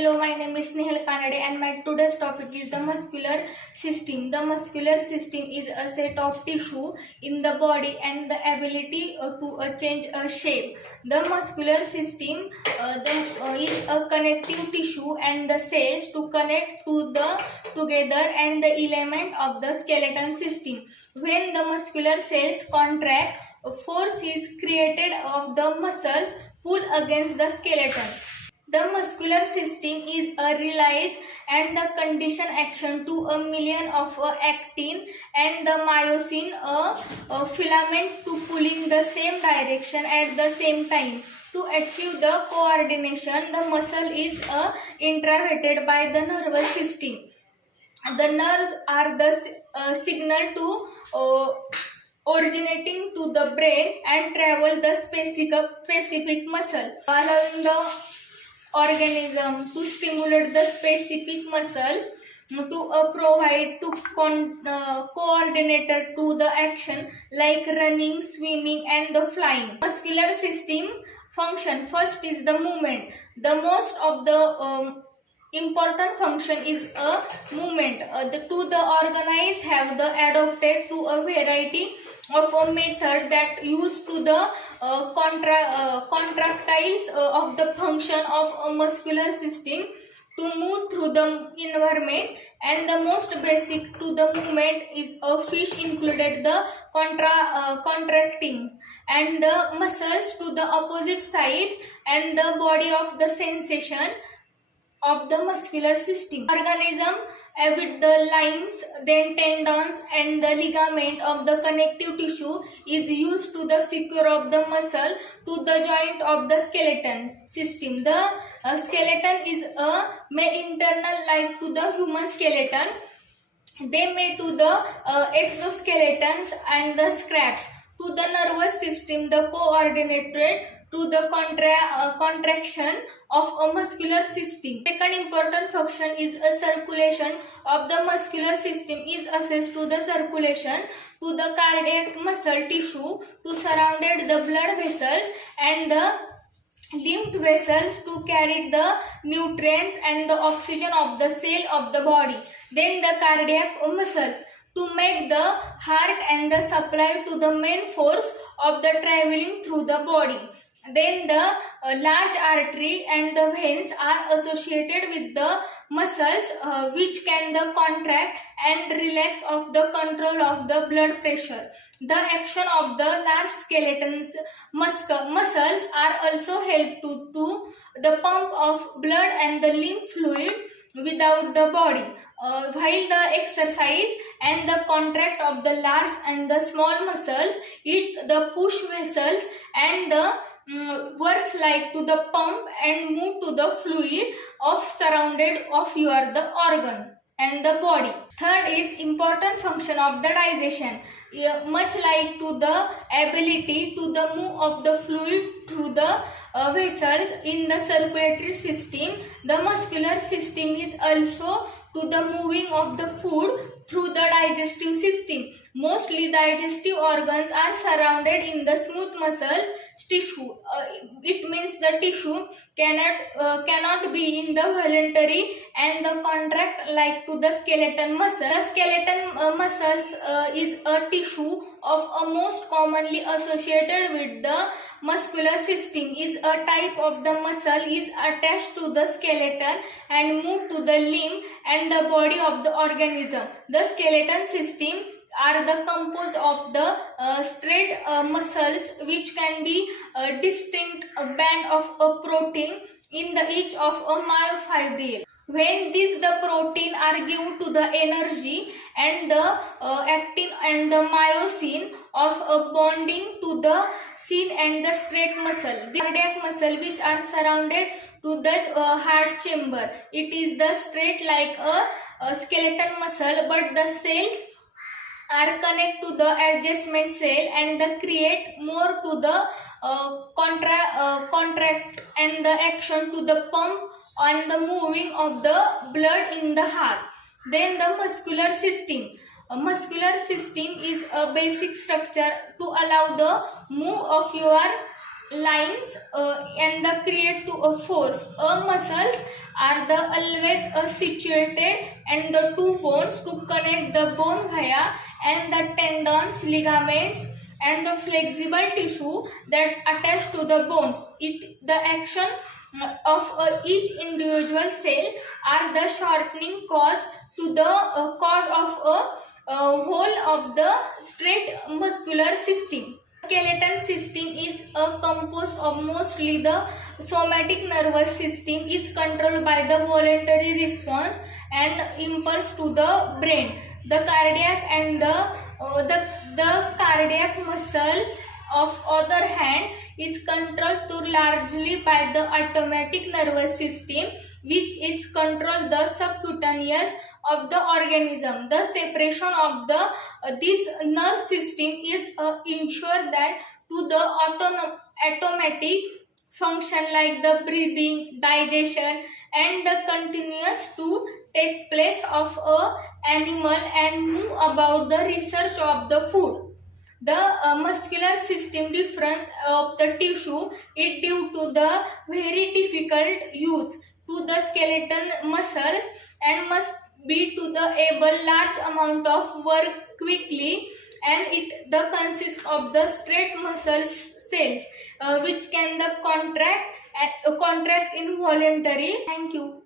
Hello, my name is Nehal Kanade and my today's topic is the muscular system. The muscular system is a set of tissue in the body and the ability to change a shape. The muscular system is a connective tissue and the cells to connect to the together and the element of the skeleton system. When the muscular cells contract, a force is created of the muscles pull against the skeleton. The muscular system is a release and the condition action to a million of actin and the myosin a filament to pulling the same direction at the same time. To achieve the coordination, the muscle is innervated by the nervous system. The nerves are the signal to originating to the brain and travel the specific muscle, allowing the organism to stimulate the specific muscles to provide to coordinator to the action like running, swimming and the flying. Muscular system function first is the movement. The most of the important function is a movement. The organize have the adopted to a variety of a method that used to the contractiles of the function of a muscular system to move through the environment, and the most basic to the movement is a fish included the contracting and the muscles to the opposite sides and the body of the sensation of the muscular system. Organism with the limbs, then tendons and the ligament of the connective tissue is used to the secure of the muscle to the joint of the skeleton system. The skeleton is a may internal like to the human skeleton. They may to the exoskeletons and the scraps. To the nervous system, the coordinated to the contraction of a muscular system. Second important function is a circulation of the muscular system is assessed to the circulation to the cardiac muscle tissue to surrounded the blood vessels and the lymph vessels to carry the nutrients and the oxygen of the cell of the body. Then the cardiac muscles to make the heart and the supply to the main force of the traveling through the body. Then the large artery and the veins are associated with the muscles which can the contract and relax of the control of the blood pressure. The action of the large skeleton's muscles are also help to the pump of blood and the lymph fluid without the body. While the exercise and the contract of the large and the small muscles, it the push vessels and the works like to the pump and move to the fluid of surrounded of your the organ and the body. Third is important function of the digestion. Much like to the ability to the move of the fluid through the vessels in the circulatory system, the muscular system is also to the moving of the food through the digestive system. Mostly digestive organs are surrounded in the smooth muscle tissue. It means the tissue cannot be in the voluntary and the contract like to the skeleton muscle. The skeleton muscles is a tissue of a most commonly associated with the muscular system is a type of the muscle is attached to the skeleton and move to the limb and the body of the organism. The skeleton system are the composed of the straight muscles which can be a distinct band of a protein in the each of a myofibril. When the protein are given to the energy and the actin and the myosin of a bonding to the skin and the straight muscle. The cardiac muscle which are surrounded to the heart chamber. It is the straight like a skeleton muscle, but the cells are connect to the adjacent cell and the create more to the contract and the action to the pump and the moving of the blood in the heart. Then the muscular system. A muscular system is a basic structure to allow the move of your lines and the create to a force. A muscles are the always situated and the two bones to connect the bone via and the tendons, ligaments and the flexible tissue that attach to the bones. The action of each individual cell are the shortening cause to the cause of whole of the straight muscular system. Skeletal system is composed of mostly the somatic nervous system. Is controlled by the voluntary response and impulse to the brain. The cardiac and the cardiac muscles of other hand is controlled to largely by the automatic nervous system, which is controlled the subcutaneous of the organism. The separation of the this nerve system is ensure that to the automatic function like the breathing, digestion and the continuous to take place of a animal and move about the research of the food. The muscular system difference of the tissue is due to the very difficult use to the skeletal muscles and must be to the able large amount of work quickly, and it the consists of the straight muscle cells which can the contract involuntary. Thank you.